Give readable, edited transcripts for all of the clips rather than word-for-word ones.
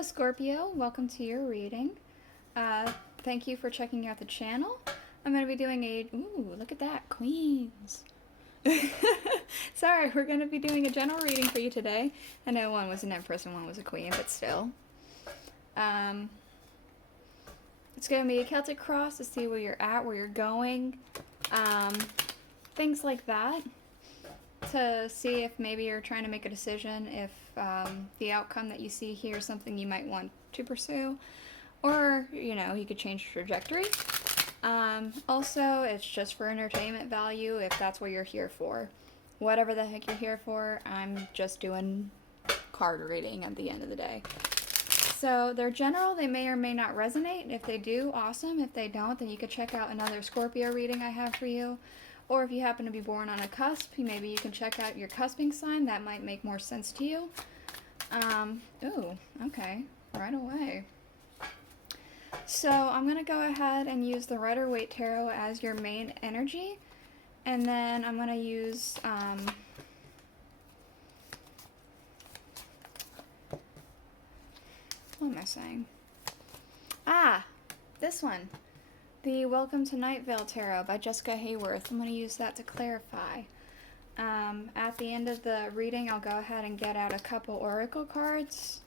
Hello Scorpio, welcome to your reading. Thank you for checking out the channel. I'm going to be doing ooh, look at that, queens. Sorry, we're going to be doing a general reading for you today. I know one was an empress and one was a queen, but still. It's going to be a Celtic cross to see where you're at, where you're going, things like that. To see if maybe you're trying to make a decision, if the outcome that you see here is something you might want to pursue, or, you know, you could change your trajectory. Also, it's just for entertainment value if that's what you're here for. Whatever the heck you're here for, I'm just doing card reading at the end of the day. So they're general, they may or may not resonate. If they do, awesome. If they don't, then you could check out another Scorpio reading I have for you. Or if you happen to be born on a cusp, maybe you can check out your cusping sign. That might make more sense to you. Ooh, okay, right away. So I'm going to go ahead and use the Rider-Waite Tarot as your main energy. And then I'm going to use, what am I saying? Ah, this one. The Welcome to Night Vale Tarot by Jessica Hayworth. I'm going to use that to clarify. At the end of the reading, I'll go ahead and get out a couple oracle cards.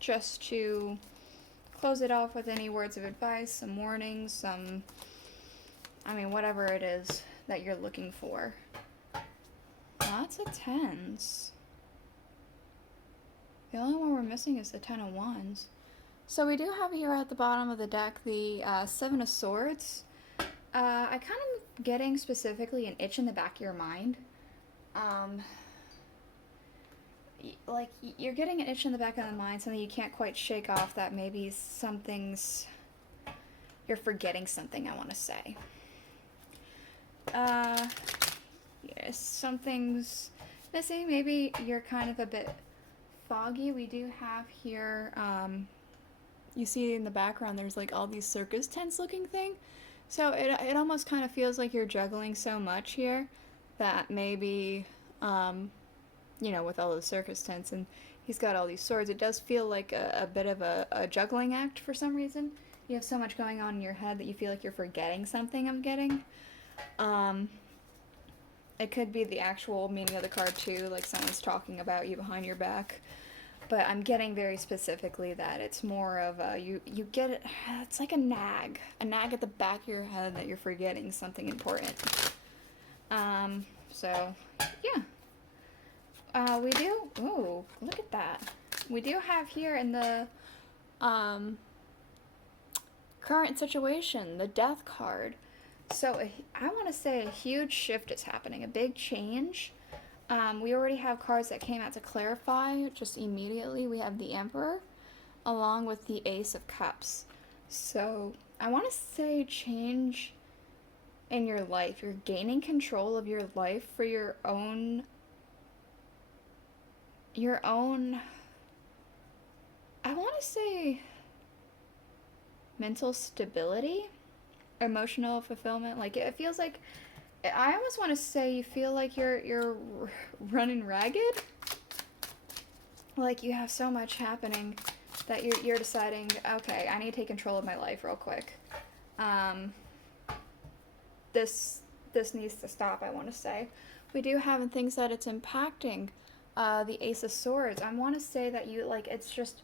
Just to close it off with any words of advice, some warnings, whatever it is that you're looking for. Lots of tens. The only one we're missing is the Ten of Wands. So we do have here at the bottom of the deck the Seven of Swords. I kind of getting specifically an itch in the back of your mind. Like you're getting an itch in the back of the mind, something you can't quite shake off, that maybe you're forgetting something, I want to say. Yes, something's missing. Maybe you're kind of a bit foggy. We do have here, you see in the background there's like all these circus tents looking thing. So it almost kind of feels like you're juggling so much here that maybe, with all the circus tents and he's got all these swords, it does feel like a bit of a juggling act for some reason. You have so much going on in your head that you feel like you're forgetting something, I'm getting. It could be the actual meaning of the card too, like someone's talking about you behind your back. But I'm getting very specifically that it's more of you get it, it's like a nag at the back of your head that you're forgetting something important. So, yeah. We do, ooh, look at that. We do have here in the current situation, the Death card. So I want to say a huge shift is happening, a big change. We already have cards that came out to clarify just immediately. We have the Emperor along with the Ace of Cups. So I want to say change in your life. You're gaining control of your life for your own, I want to say mental stability, emotional fulfillment. Like it feels like, I almost want to say you feel like you're running ragged. Like you have so much happening that you're deciding, okay, I need to take control of my life real quick. This needs to stop, I want to say. We do have things that it's impacting. The Ace of Swords. I want to say that you, like, it's just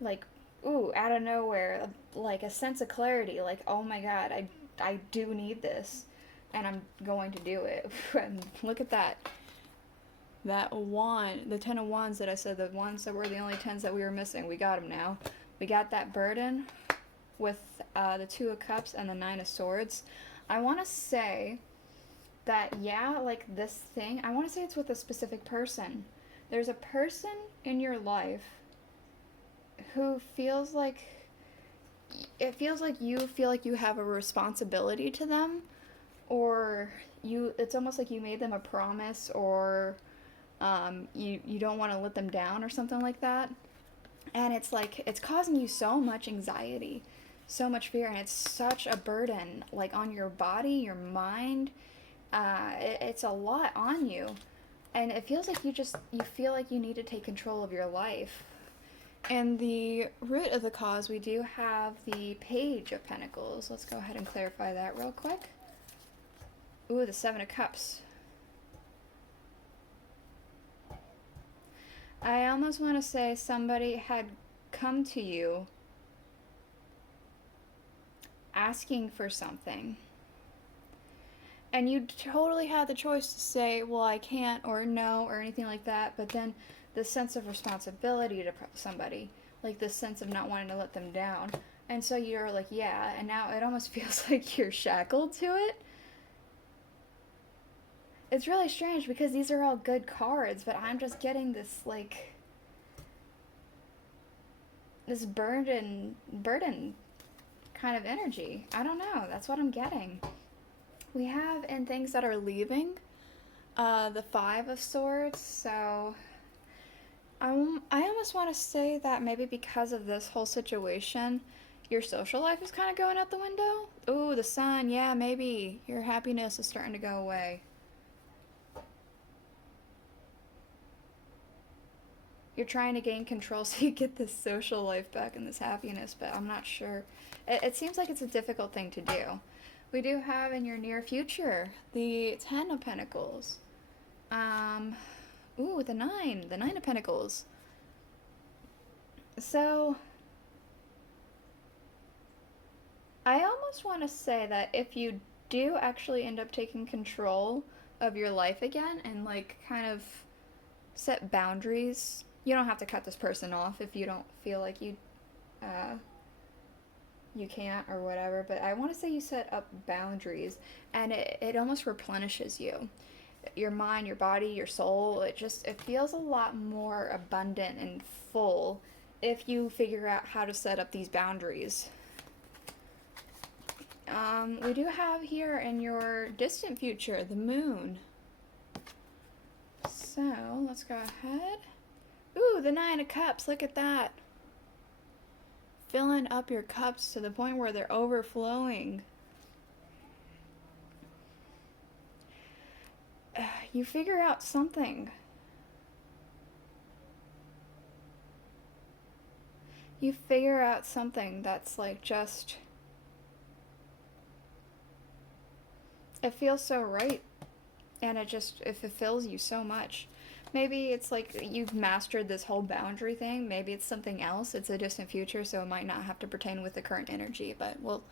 like, ooh, out of nowhere, like a sense of clarity. Like, oh my God, I do need this. And I'm going to do it. And look at that. That wand, the Ten of Wands that I said, the ones that were the only tens that we were missing, we got them now. We got that burden with the Two of Cups and the Nine of Swords. I want to say that, yeah, like this thing, I want to say it's with a specific person. There's a person in your life who feels like, it feels like you feel like you have a responsibility to them. Or it's almost like you made them a promise, or you don't want to let them down or something like that. And it's like, it's causing you so much anxiety, so much fear, and it's such a burden, like on your body, your mind. It's a lot on you. And it feels like you feel like you need to take control of your life. And the root of the cause, we do have the Page of Pentacles. Let's go ahead and clarify that real quick. Ooh, the Seven of Cups. I almost want to say somebody had come to you asking for something. And you totally had the choice to say, well, I can't, or no, or anything like that. But then the sense of responsibility to somebody, like this sense of not wanting to let them down. And so you're like, yeah, and now it almost feels like you're shackled to it. It's really strange because these are all good cards, but I'm just getting this, like, this burden kind of energy. I don't know. That's what I'm getting. We have in things that are leaving, the Five of Swords. So I almost want to say that maybe because of this whole situation, your social life is kind of going out the window. Ooh, the Sun. Yeah, maybe your happiness is starting to go away. You're trying to gain control so you get this social life back and this happiness, but I'm not sure. It seems like it's a difficult thing to do. We do have in your near future the Ten of Pentacles. Ooh, the Nine of Pentacles. So I almost want to say that if you do actually end up taking control of your life again and like kind of set boundaries, you don't have to cut this person off if you don't feel like you can't or whatever, but I want to say you set up boundaries and it almost replenishes you. Your mind, your body, your soul, it feels a lot more abundant and full if you figure out how to set up these boundaries. We do have here in your distant future, the Moon. So, let's go ahead. Ooh, the Nine of Cups, look at that. Filling up your cups to the point where they're overflowing. You figure out something. You figure out something that's like just... It feels so right. And it fulfills you so much. Maybe it's like you've mastered this whole boundary thing. Maybe it's something else. It's a distant future, so it might not have to pertain with the current energy. But, well,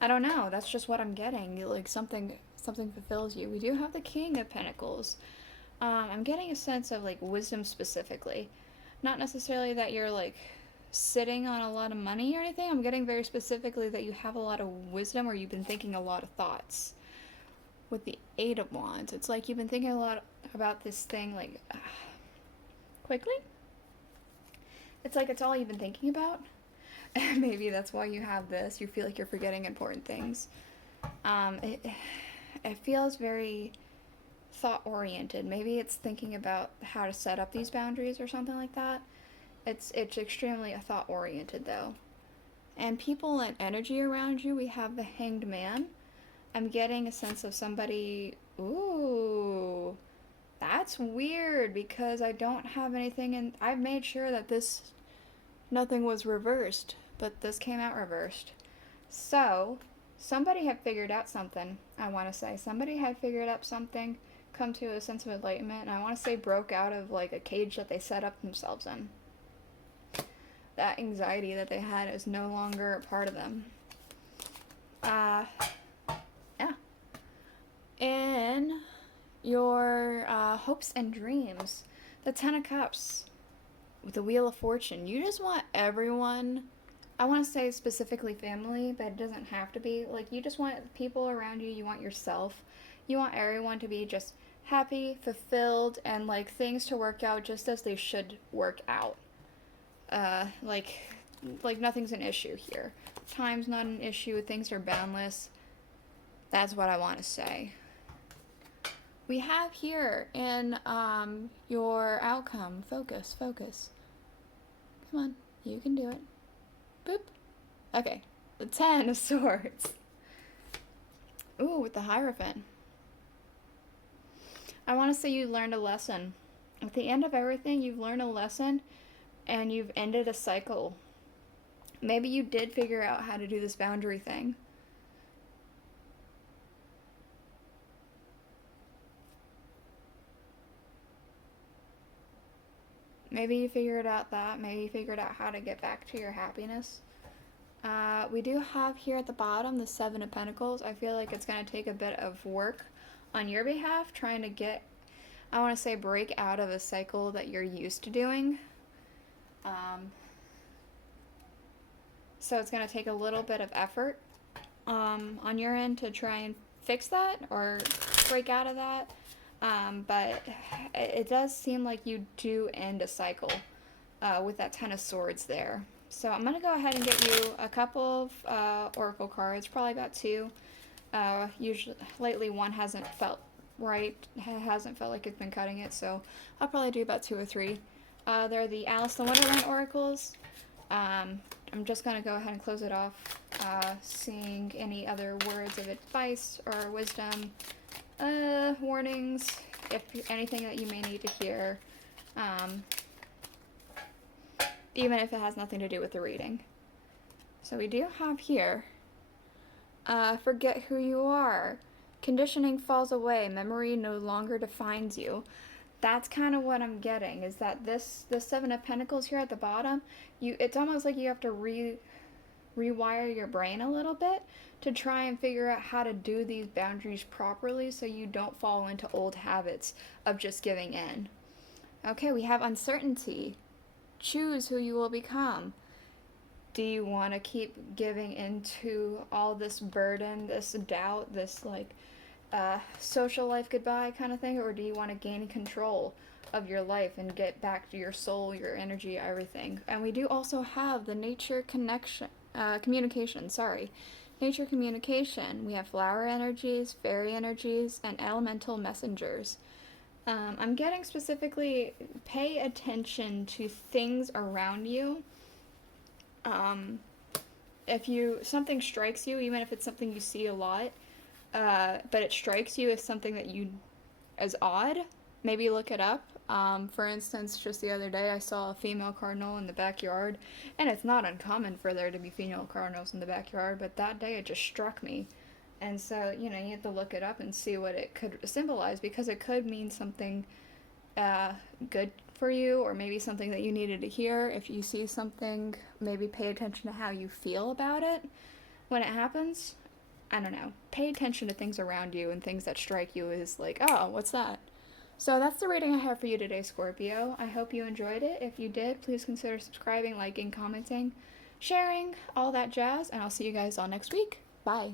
I don't know. That's just what I'm getting. Like, something fulfills you. We do have the King of Pentacles. I'm getting a sense of, like, wisdom specifically. Not necessarily that you're, like, sitting on a lot of money or anything. I'm getting very specifically that you have a lot of wisdom or you've been thinking a lot of thoughts. With the Eight of Wands, it's like you've been thinking a lot about this thing, like, quickly. It's like it's all you've been thinking about. Maybe that's why you have this. You feel like you're forgetting important things. It feels very thought-oriented. Maybe it's thinking about how to set up these boundaries or something like that. It's extremely thought-oriented, though. And people and energy around you, we have the Hanged Man. I'm getting a sense of somebody... Ooh, that's weird because I don't have anything and I've made sure that nothing was reversed, but this came out reversed. So, somebody had figured out something, I want to say. Somebody had figured out something, come to a sense of enlightenment, and I want to say broke out of like a cage that they set up themselves in. That anxiety that they had is no longer a part of them. Yeah. In your hopes and dreams, the Ten of Cups with the Wheel of Fortune, you just want everyone, I want to say specifically family, but it doesn't have to be, like, you just want people around you, you want yourself, you want everyone to be just happy, fulfilled, and like things to work out just as they should work out. Like nothing's an issue here. Time's not an issue, things are boundless. That's what I want to say. We have here in your outcome, focus. Come on, you can do it. Boop. Okay, the Ten of Swords. Ooh, with the Hierophant. I want to say you learned a lesson. At the end of everything, you've learned a lesson and you've ended a cycle. Maybe you did figure out how to do this boundary thing. Maybe you figured out that. Maybe you figured out how to get back to your happiness. We do have here at the bottom the Seven of Pentacles. I feel like it's going to take a bit of work on your behalf, trying to get, I want to say, break out of a cycle that you're used to doing. So it's going to take a little bit of effort on your end to try and fix that or break out of that. But it does seem like you do end a cycle with that Ten of Swords there. So I'm going to go ahead and get you a couple of oracle cards, probably about two. Usually, lately one hasn't felt right, hasn't felt like it's been cutting it, so I'll probably do about two or three. They're the Alice in Wonderland oracles. I'm just going to go ahead and close it off, seeing any other words of advice or wisdom, warnings, if anything that you may need to hear, even if it has nothing to do with the reading. So we do have here, forget who you are. Conditioning falls away. Memory no longer defines you. That's kind of what I'm getting, is that the Seven of Pentacles here at the bottom, it's almost like you have to rewire your brain a little bit to try and figure out how to do these boundaries properly so you don't fall into old habits of just giving in. Okay, we have uncertainty. Choose who you will become. Do you want to keep giving into all this burden, this doubt, this social life goodbye kind of thing, or do you want to gain control of your life and get back to your soul, your energy, everything? And we do also have the nature communication. Nature communication. We have flower energies, fairy energies, and elemental messengers. I'm getting specifically, pay attention to things around you. If something strikes you, even if it's something you see a lot, but it strikes you as something that as odd, maybe look it up. For instance, just the other day I saw a female cardinal in the backyard, and it's not uncommon for there to be female cardinals in the backyard, but that day it just struck me. And so, you have to look it up and see what it could symbolize, because it could mean something good for you, or maybe something that you needed to hear. If you see something, maybe pay attention to how you feel about it when it happens. I don't know. Pay attention to things around you, and things that strike you as like, oh, what's that? So that's the reading I have for you today, Scorpio. I hope you enjoyed it. If you did, please consider subscribing, liking, commenting, sharing, all that jazz, and I'll see you guys all next week. Bye.